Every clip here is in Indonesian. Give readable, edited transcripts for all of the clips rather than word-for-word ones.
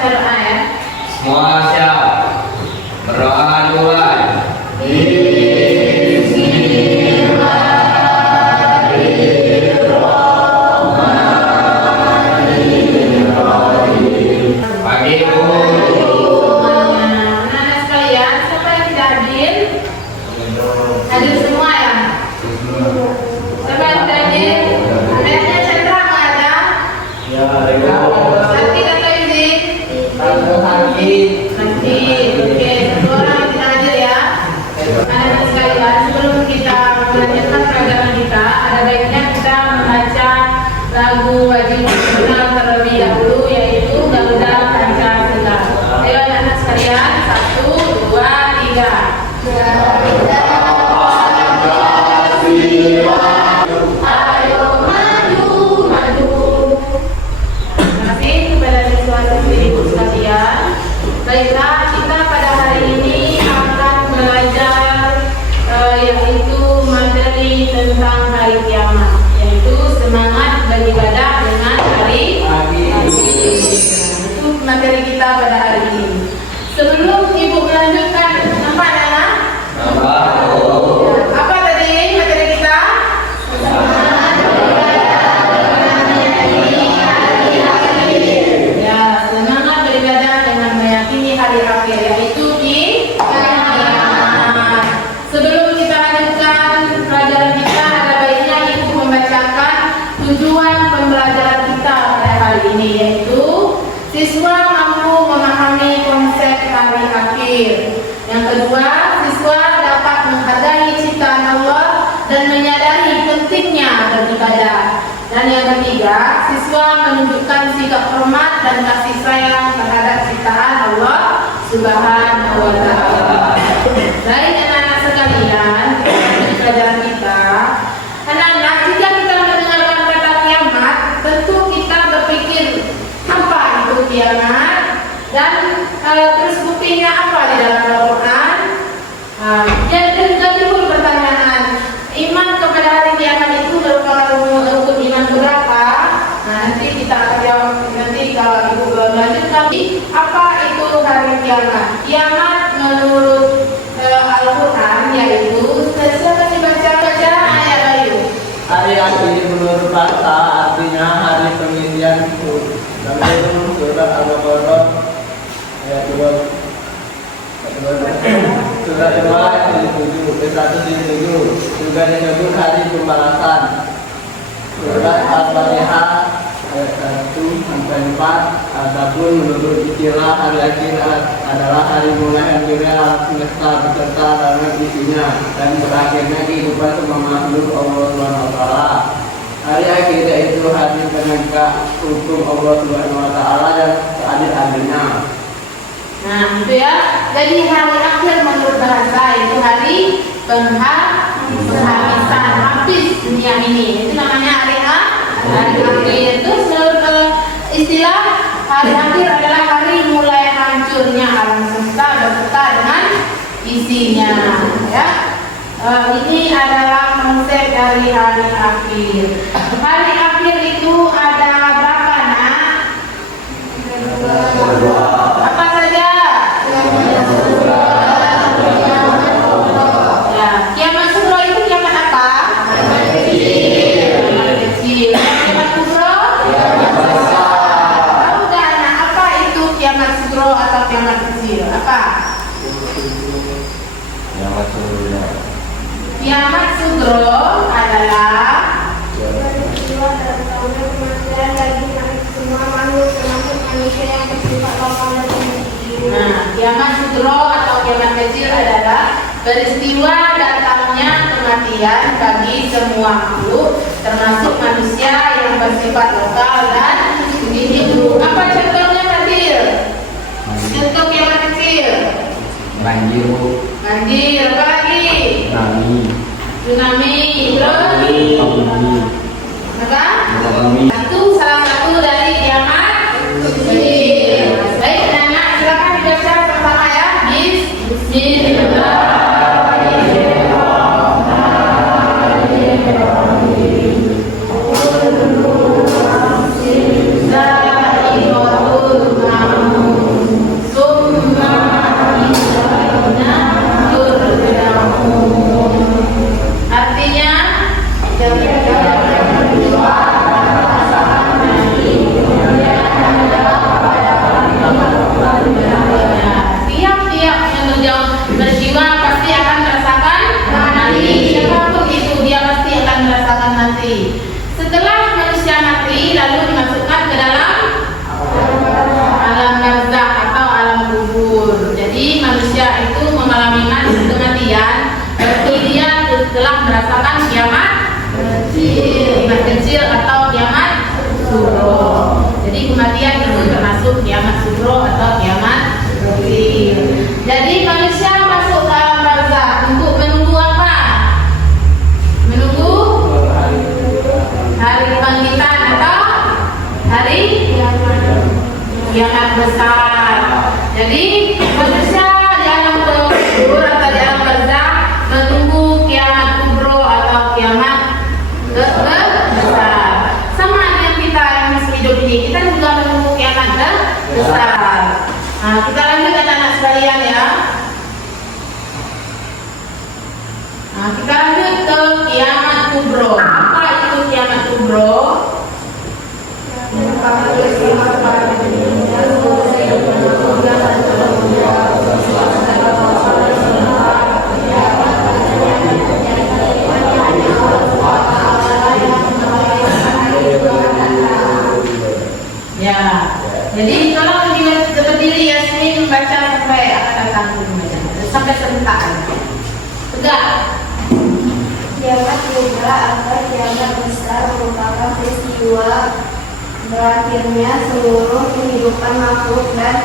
berdoa ya. Semua siap. Berdoa duluan. Pagi Bu. Anak-anak sekalian, siapa yang tidak hadir? Hadir semua ya? Siapa yang tidak hadir? Adanya Chandra nggak ada? Ya, Sakit atau izin? Hati. Sakit. Oke, satu orang yang tidak hadir ya. Anak-anak sekalian, sebelum kita melanjutkan pelajaran kita, ada baiknya kita membaca lagu wajib nasional terlebih dahulu, yaitu Garuda Pancasila. Ayo anak-anak sekalian, 1, 2, 3. Terima kasih kepada siswa-siswi ibu sekalian. Baiklah, kita pada hari ini akan belajar yaitu materi tentang hari kiamat, yaitu semangat beribadah dengan hari itu materi kita pada hari ini. Sebelum ibu melanjutkan, nampak anak? Apa tadi materi kita? Ya, semangat beribadah dengan meyakini hari akhir, yaitu di kiamat. Sebelum kita lanjutkan pelajaran kita, ada baiknya ibu membacakan tujuan pembelajaran kita pada hari ini, yaitu siswa mampu memahami konsep hari akhir. Yang kedua, siswa dapat menghargai ciptaan Allah dan menyadari pentingnya beribadah. Dan yang ketiga, siswa menunjukkan sikap hormat dan kasih sayang terhadap ciptaan Allah Subhanahu wa Ta'ala. Baik anak-anak sekalian, di pelajaran kita, anak-anak, jika kita mendengarkan kata kiamat, tentu kita berpikir apa itu kiamat dan terus buktinya apa di dalam Al-Quran. Jadi timbul pertanyaan, iman kepada hari kiamat itu merupakan rukun iman berapa? Nanti kita akan jawab nanti kalau ibu melanjutkan. Apa itu hari kiamat? Kiamat menurut Al-Quran yaitu, silakan dibaca ayat bayu. Hari akhir menurut bahasa artinya hari pengisian itu. Dalam surat Al-Baqarah ayat 2. Surat 2 ayat 107 juga disebut hari pembalasan. Surat Al-Fatihah ayat 1-4. Adapun menurut istilah hari akhir adalah hari mulai akhirnya alam semesta beserta dalam isinya dan berakhirnya kehidupan semua makhluk Allah Subhanahu wa Ta'ala. Hari akhir yaitu hari penegak hukum Allah Subhanahu wa Ta'ala dan seadil-adilnya. Nah, itu ya. Jadi hari akhir menurut bahasa itu hari penghabisan, habis dunia ini. Itu namanya hari akhir. Itu istilah hari akhir adalah hari mulai hancurnya alam semesta beserta dengan isinya. Ya. Ini adalah konsep dari hari akhir. Hari akhir itu ada berapa nak? Apa saja? Ya, kiamat sugra itu kiamat apa? Kiamat kecil. Kiamat kubra? Tahu nggak anak apa itu kiamat sugra atau kiamat kecil? Apa? Kiamat sugro adalah peristiwa dalam tahunnya kematian bagi semua makhluk termasuk manusia yang bersifat lokal dan individu. Nah, kiamat sugro atau kiamat kecil adalah peristiwa datangnya kematian bagi semua makhluk termasuk manusia yang bersifat lokal dan individu. Apa contohnya Nadir? Contoh kiamat kecil. Banjir Bu. Banjir, apa lagi? Tsunami, terus apa? Itu salah satu dari kiamat kecil. Baik, anak silakan dibaca pertama ya. Bismillahirrahmanirrahim. kiamat besar. Jadi manusia di alam kubur atau di alam barzakh menunggu kiamat kubro atau kiamat besar. Sama dengan kita yang masih hidup ini, kita juga menunggu kiamat besar. Nah, kita lanjut anak-anak sekalian ya. Nah, kita lanjut ke kiamat kubro. Apa itu kiamat kubro? Ya, jadi kalau berdiri Yasmin baca sampai akan datang sampai sebentar. Tegak. Kiamat kubra atau kiamat besar merupakan peristiwa berakhirnya seluruh kehidupan makhluk dan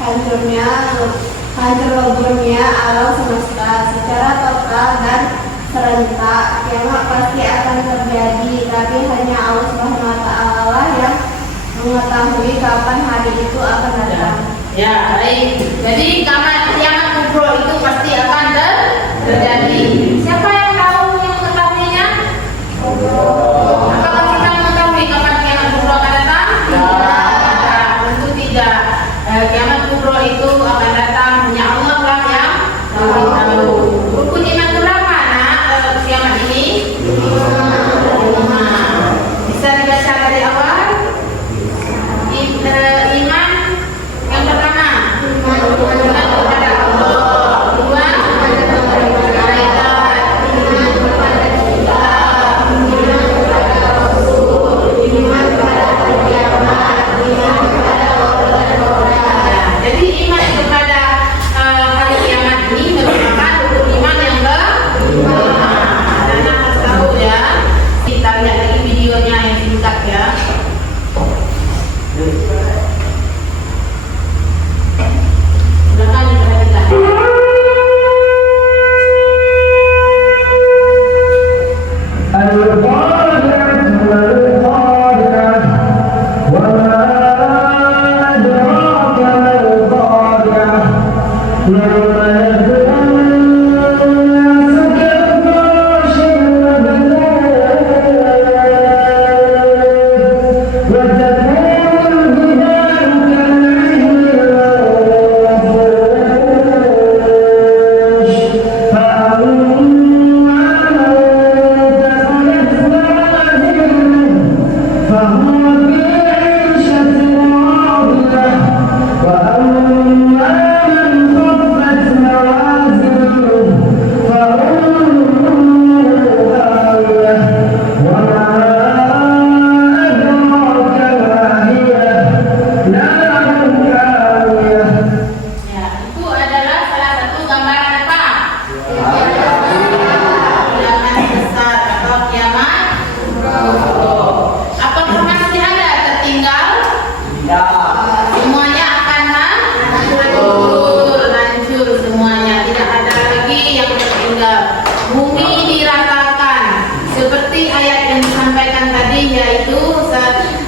hancur leburnya alam semesta secara total dan serentak. Kiamat pasti akan terjadi, tapi hanya Allah Subhanahu wa Ta'ala yang mengetahui kapan hari itu akan datang. Ya, baik. Jadi kiamat kubro itu pasti akan terjadi. Siapa yang tahu yang mengetahuinya? Apakah kita mengetahui kapan kiamat kubro akan datang? Tidak, tentu tidak. Kiamat kubro itu akan datang hanya Allah lah yang tahu. Rukun iman berapa nak kiamat ini? 5. Bisa dibaca dari awal? Iman yang pertama, iman kepada Allah. 2, malaikat. 3, kepada kitab. 4, kepada Rasul. 5, kepada hari kiamat. 5, kepada Allah dan Rasul. Jadi iman kepada hari kiamat ini merupakan rukun iman yang kelima. Dan harus tahu ya. Kita lihat lagi videonya yang singkat ya. Silakan diperhatikan.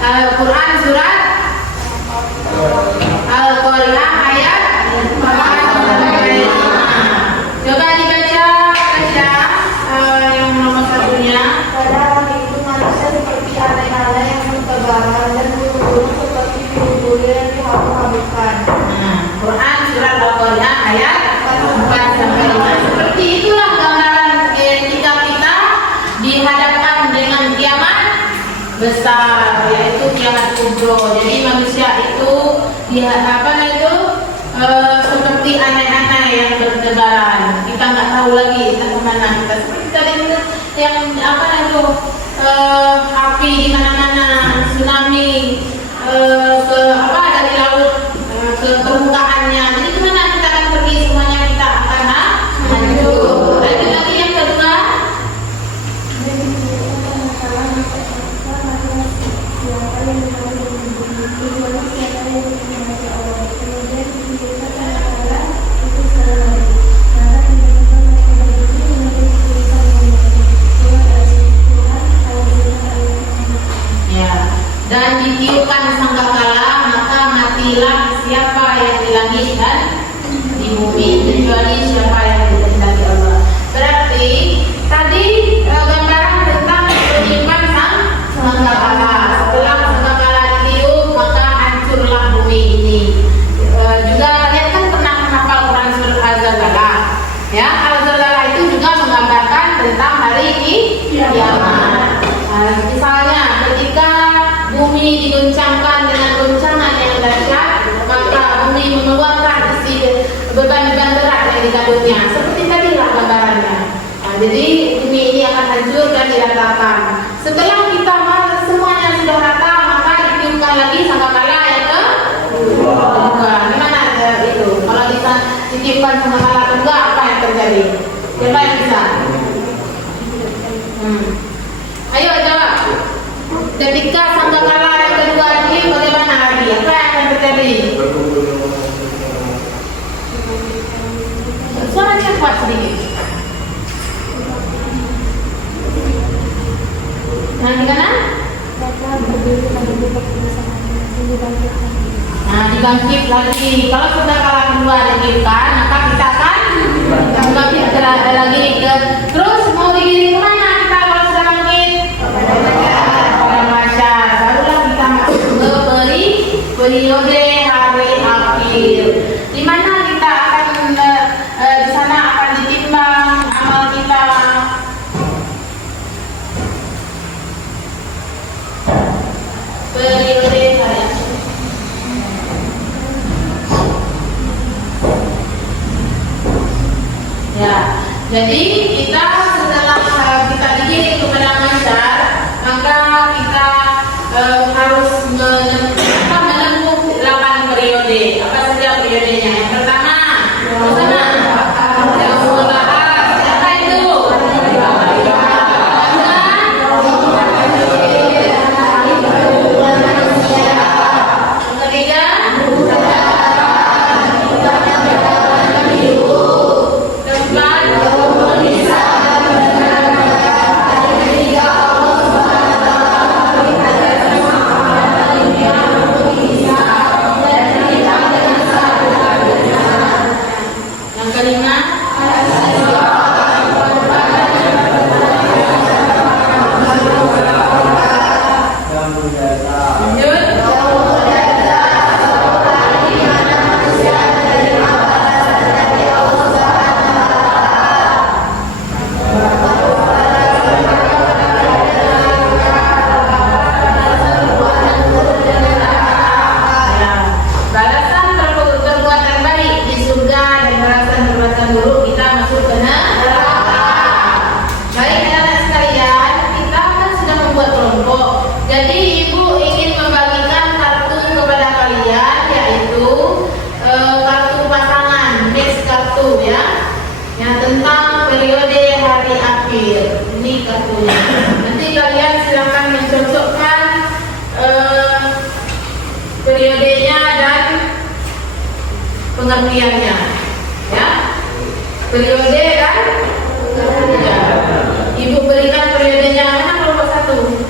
Al-Quran surat Al-Qari'ah ayat 4-5. Coba dibaca yang nomor satunya. Pada hari itu manusia seperti anak-anak yang bertebaran dan bulu-bulu seperti bulu-bulu yang dihabuk-habukkan. Quran surat Al-Qari'ah ayat 4-5. Seperti itulah gambaran ketika kita dihadapkan dengan kiamat besar, yaitu kiamat kubro. Jadi manusia itu seperti anak-anak yang bertebaran. Kita nggak tahu lagi kita kemana. Kita seperti tadi yang api di mana-mana, tsunami dari laut ke permukaannya. Jadi kemana kita akan pergi, semuanya kita akan hancur. Lagi yang kedua. langit dan di bumi kecuali siapa yang dikehendaki Allah. Berarti tadi gambaran tentang penyimpan sangkakala. Setelah sangkakala ditiup maka hancurlah bumi ini. Juga kalian kan pernah menghafal Quran surah Al-Zalzalah. Ya, Al-Zalzalah itu juga menggambarkan tentang hari kiamat. Misalnya ketika bumi diguncangkan dengan guncangan yang dahsyat, maka bumi mengeluarkan isi beban-beban berat yang dikandungnya. Seperti tadilah gambarannya. Jadi bumi ini akan hancur dan diratakan. Setelah kita semuanya sudah rata, maka ditiupkan lagi sangkakala yang kedua. Gimana itu? Kalau bisa ditiupkan sangkakala kedua, apa yang terjadi? Siapa yang bisa? Ayo jawab. Ketika sangkakala yang kedua ini bagaimana lagi? Apa yang akan terjadi? Suaranya kuat sedikit. Nah, gimana? Nah, dibangkit lagi. Kalau sangkakala kedua dibangkitkan, maka kita akan bangkit lagi ke. Terus mau digiring kemana kita kalau sudah bangkit? Barulah kita masuk ke periode hari akhir, di mana kita akan di sana akan ditimbang amal kita. Periode hari akhir. Ya, jadi kita setelah kita digiring kepada masyar, maka kita harus menempuh 8 periode. Apa saja periodenya? Yang pertama, yang membahas siapa itu? Yang ketiga, periodenya dan pengertiannya, ya. Periode dan pengertian. Ibu berikan periodenya mana kelompok 1?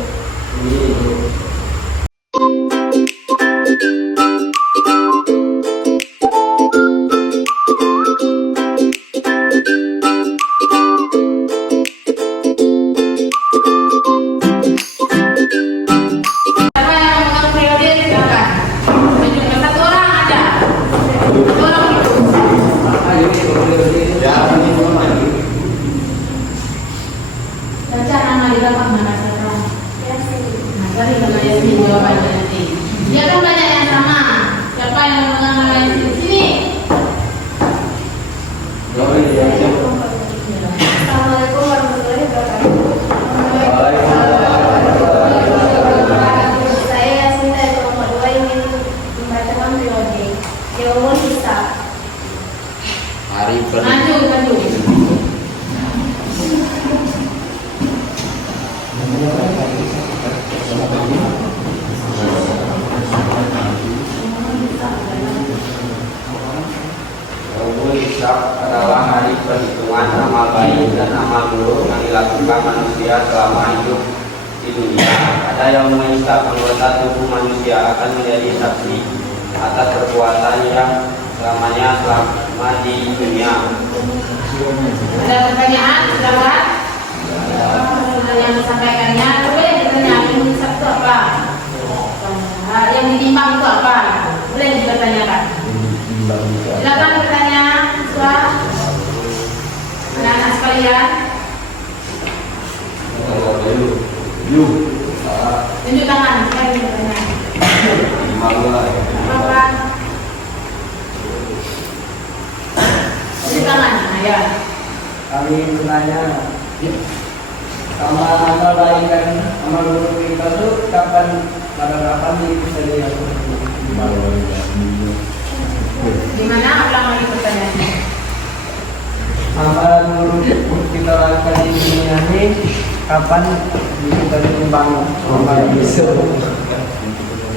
adalah hari perhitungan amal baik dan amal buruk yang dilakukan manusia selama hidup di dunia. Pada yang mengisap anggota tubuh manusia akan menjadi saksi atas perbuatan yang selama di dunia. Ada pertanyaan? Silakan. Yang disampaikannya, boleh ditanya yang itu apa? Yang ditimbang itu apa? Boleh ditanyakan. Silakan bertanya, siswa. Anak-anak sekalian. Tunjuk tangan, saya ingin bertanya. Apa? Tunjuk tangan, ya. Kami bertanya, sama amal baik dan amal buruk kita itu pada kapan bisa dilakukan? Di mana? Ulang lagi pertanyaannya. Amal buruk kita lakukan di dunia ini kapan bisa ditimbang? Bisa.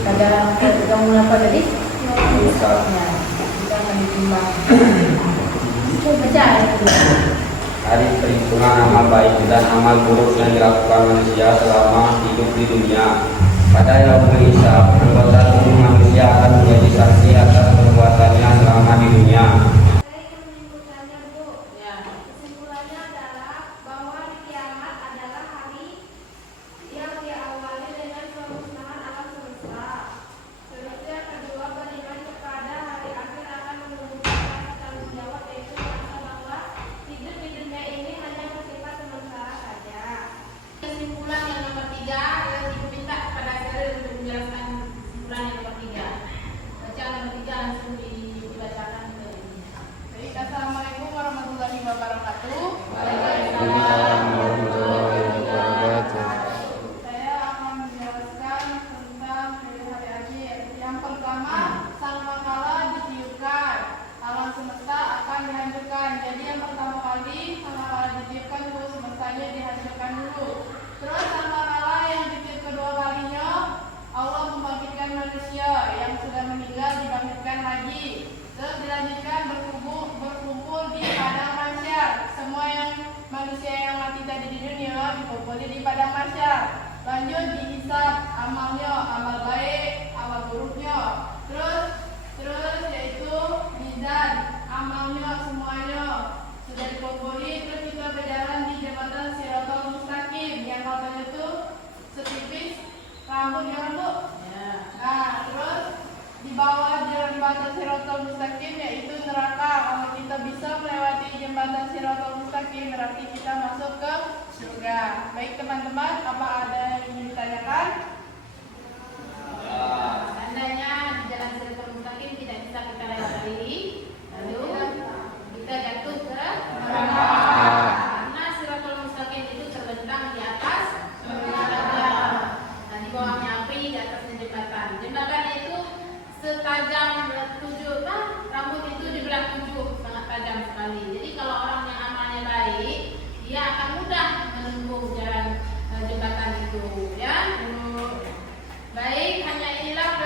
Ada kamu apa tadi? Ya, kita akan ditimbang. Baca ayat itu. Hari perhitungan amal baik dan amal buruk yang dilakukan manusia selama hidup di dunia. Pada yaumul hisab, anggota tubuh manusia akan menjadi saksi atas perbuatannya selama di dunia. Kesimpulannya, Bu. Kesimpulannya adalah bahwa di kiamat adalah hari yang diawali dengan pemusnahan alam semesta. Terus yang kedua, beriman kepada hari akhir akan menunjukkan tanggung jawab, yaitu merasa bahwa hidup di dunia ini hanya bersifat sementara saja. Kesimpulan yang nomor 3 yang diminta kepada Sheryl untuk menjelaskan kesimpulan yang nomor 3. Baca nomor 3 langsung dibacakan. Baik, assalamualaikum warahmatullahi wabarakatuh. Saya akan menjelaskan tentang hari akhir. Yang pertama, sang makala ditiupkan, alam semesta akan dihancurkan. Jadi yang pertama kali sang makala ditiupkan dulu, semestanya dihancurkan dulu. Terus sang makala yang ditiup kedua kalinya, Allah membangkitkan manusia yang sudah meninggal dibangkitkan lagi. Terus dilanjutkan berkumpul di padang mahsyar. Semua yang manusia yang mati tadi di dunia dikumpuli di padang mahsyar. Lanjut dihisab amalnya, amal baik, amal buruknya. Terus yaitu mizan amalnya semuanya sudah dikumpuli. Terus kita berjalan di jembatan Shiratal Mustaqim yang katanya itu setipis rambut ya, Bu. Nah, terus di bawah jembatan Shiratal Mustaqim yaitu neraka. Kalau kita bisa melewati jembatan Shiratal Mustaqim berarti kita masuk ke surga. Baik teman-teman, apa ada yang ingin ditanyakan? Seandainya di jalan Shiratal Mustaqim tidak bisa kita lewati, lalu kita jatuh ke neraka. Karena Shiratal Mustaqim itu terbentang di atas neraka. Nah, di bawahnya api, di atasnya jembatan. Jembatan itu setajam rambut itu dibelah 7, sangat tajam sekali. Jadi kalau orang yang amalnya baik, dia akan mudah menempuh jalan jembatan itu, ya. Baik, hanya inilah